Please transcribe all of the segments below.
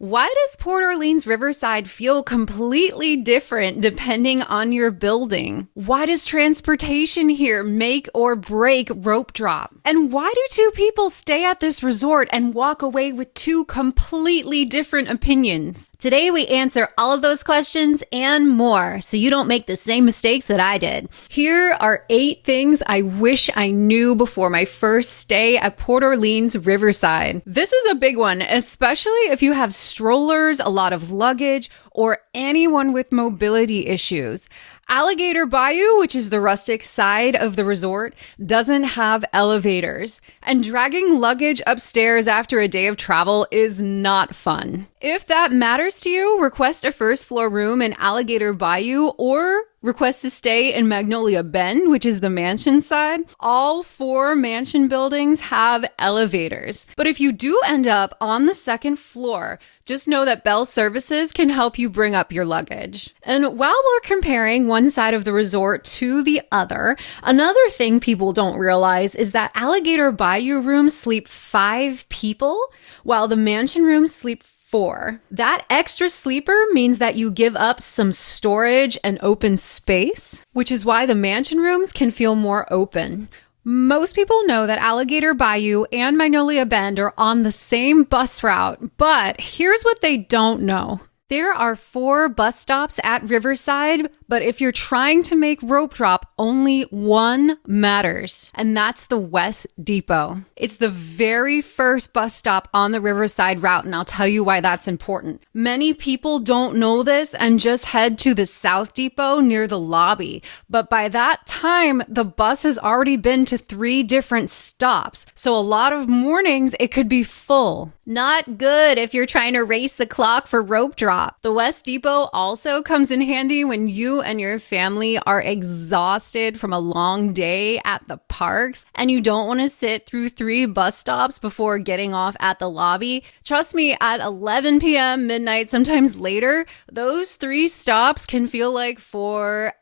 Why does Port Orleans Riverside feel completely different depending on your building? Why does transportation here make or break rope drop? And why do two people stay at this resort and walk away with two completely different opinions? Today we answer all of those questions and more so you don't make the same mistakes that I did. Here are 8 things I wish I knew before my first stay at Port Orleans Riverside. This is a big one, especially if you have strollers, a lot of luggage, or anyone with mobility issues. Alligator Bayou, which is the rustic side of the resort, doesn't have elevators, and dragging luggage upstairs after a day of travel is not fun. If that matters to you, request a first floor room in Alligator Bayou or request to stay in Magnolia Bend, which is the mansion side. All 4 mansion buildings have elevators. But if you do end up on the second floor, just know that Bell Services can help you bring up your luggage. And while we're comparing one side of the resort to the other, another thing people don't realize is that Alligator Bayou rooms sleep 5 people, while the mansion rooms sleep 4. That extra sleeper means that you give up some storage and open space, which is why the mansion rooms can feel more open. Most people know that Alligator Bayou and Magnolia Bend are on the same bus route, but here's what they don't know. There are 4 bus stops at Riverside, but if you're trying to make rope drop, only one matters, and that's the West Depot. It's the very first bus stop on the Riverside route, and I'll tell you why that's important. Many people don't know this and just head to the South Depot near the lobby, but by that time, the bus has already been to 3 different stops, so a lot of mornings it could be full. Not good if you're trying to race the clock for rope drop. The West Depot also comes in handy when you and your family are exhausted from a long day at the parks and you don't want to sit through 3 bus stops before getting off at the lobby. Trust me, at 11 p.m., midnight, sometimes later, those 3 stops can feel like forever.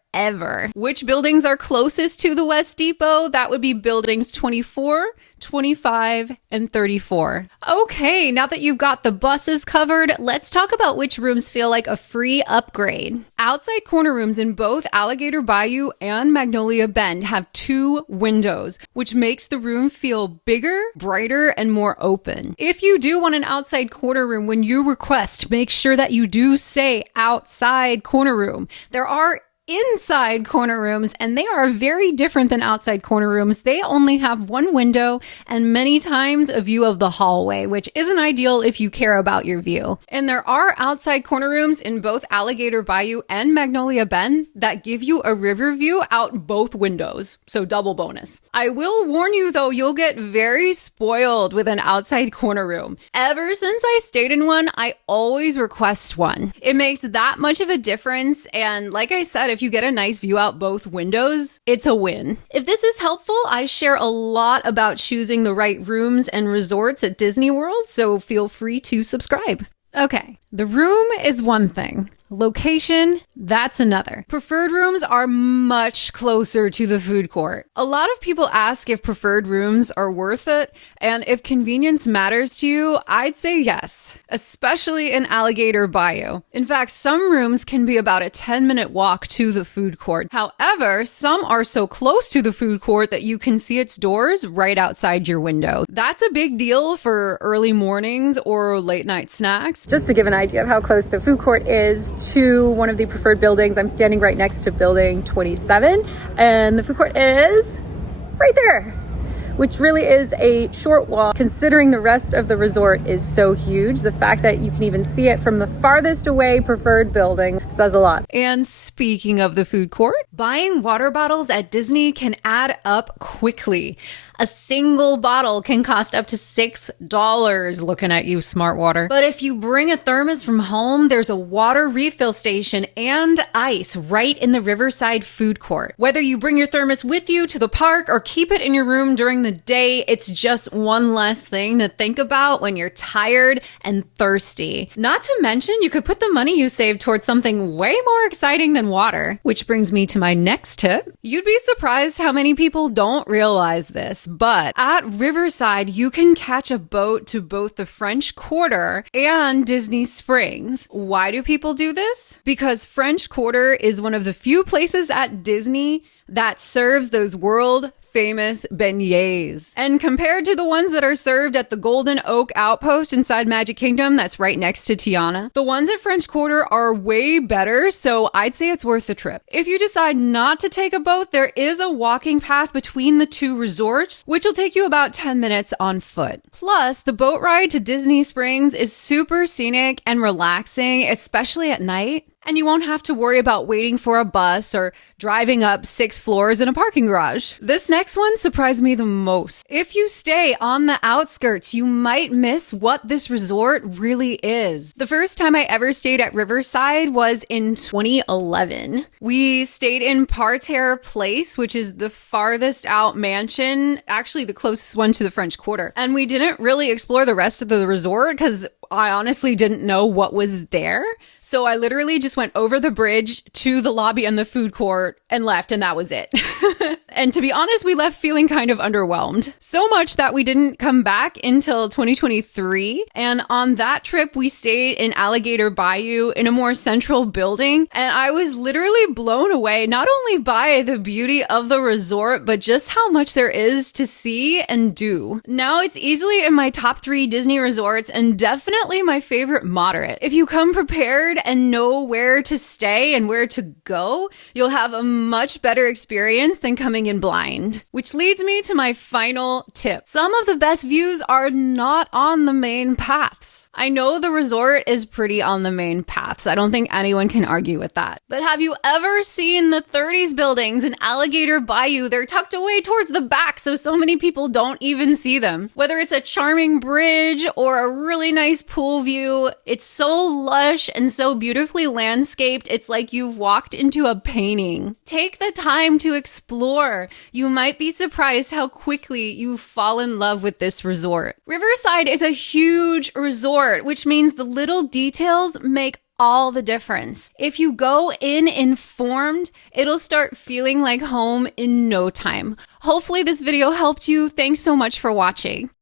Which buildings are closest to the West Depot? That would be buildings 24, 25, and 34. Okay, now that you've got the buses covered, let's talk about which rooms feel like a free upgrade. Outside corner rooms in both Alligator Bayou and Magnolia Bend have 2 windows, which makes the room feel bigger, brighter, and more open. If you do want an outside corner room, when you request, make sure that you do say outside corner room. There are inside corner rooms, and they are very different than outside corner rooms. They only have 1 window and many times a view of the hallway, which isn't ideal if you care about your view. And there are outside corner rooms in both Alligator Bayou and Magnolia Bend that give you a river view out both windows, so double bonus. I will warn you though, you'll get very spoiled with an outside corner room. Ever since I stayed in one, I always request one. It makes that much of a difference, and like I said, if you get a nice view out both windows, it's a win. If this is helpful, I share a lot about choosing the right rooms and resorts at Disney World, so feel free to subscribe. Okay, the room is one thing. Location, that's another. Preferred rooms are much closer to the food court. A lot of people ask if preferred rooms are worth it, and if convenience matters to you, I'd say yes, especially in Alligator Bayou. In fact, some rooms can be about a 10-minute walk to the food court. However, some are so close to the food court that you can see its doors right outside your window. That's a big deal for early mornings or late night snacks. Just to give an idea of how close the food court is to one of the preferred buildings, I'm standing right next to building 27, and the food court is right there, which really is a short walk considering the rest of the resort is so huge. The fact that you can even see it from the farthest away preferred building says a lot. And speaking of the food court, buying water bottles at Disney can add up quickly. A single bottle can cost up to $6. Looking at you, Smart Water. But if you bring a thermos from home, there's a water refill station and ice right in the Riverside food court. Whether you bring your thermos with you to the park or keep it in your room during the the day, it's just one less thing to think about when you're tired and thirsty. Not to mention, you could put the money you saved towards something way more exciting than water. Which brings me to my next tip. You'd be surprised how many people don't realize this, but at Riverside, you can catch a boat to both the French Quarter and Disney Springs. Why do people do this? Because French Quarter is one of the few places at Disney that serves those world famous beignets. And compared to the ones that are served at the Golden Oak Outpost inside Magic Kingdom, that's right next to Tiana, the ones at French Quarter are way better, so I'd say it's worth the trip. If you decide not to take a boat, there is a walking path between the two resorts, which will take you about 10 minutes on foot. Plus, the boat ride to Disney Springs is super scenic and relaxing, especially at night. And you won't have to worry about waiting for a bus or driving up 6 floors in a parking garage. This next one surprised me the most. If you stay on the outskirts, you might miss what this resort really is. The first time I ever stayed at Riverside was in 2011. We stayed in Parterre Place, which is the farthest out mansion, actually the closest one to the French Quarter. And we didn't really explore the rest of the resort because I honestly didn't know what was there. So I literally just went over the bridge to the lobby and the food court and left, and that was it. And to be honest, we left feeling kind of underwhelmed. So much that we didn't come back until 2023. And on that trip, we stayed in Alligator Bayou in a more central building. And I was literally blown away, not only by the beauty of the resort, but just how much there is to see and do. Now it's easily in my top 3 Disney resorts and definitely my favorite moderate. If you come prepared and know where to stay and where to go, you'll have a much better experience than coming in blind. Which leads me to my final tip. Some of the best views are not on the main paths. I know the resort is pretty on the main paths. I don't think anyone can argue with that. But have you ever seen the 30s buildings in Alligator Bayou? They're tucked away towards the back, so many people don't even see them. Whether it's a charming bridge or a really nice pool view, it's so lush and so beautifully landscaped, it's like you've walked into a painting. Take the time to explore. You might be surprised how quickly you fall in love with this resort. Riverside is a huge resort, which means the little details make all the difference. If you go in informed, it'll start feeling like home in no time. Hopefully this video helped you. Thanks so much for watching.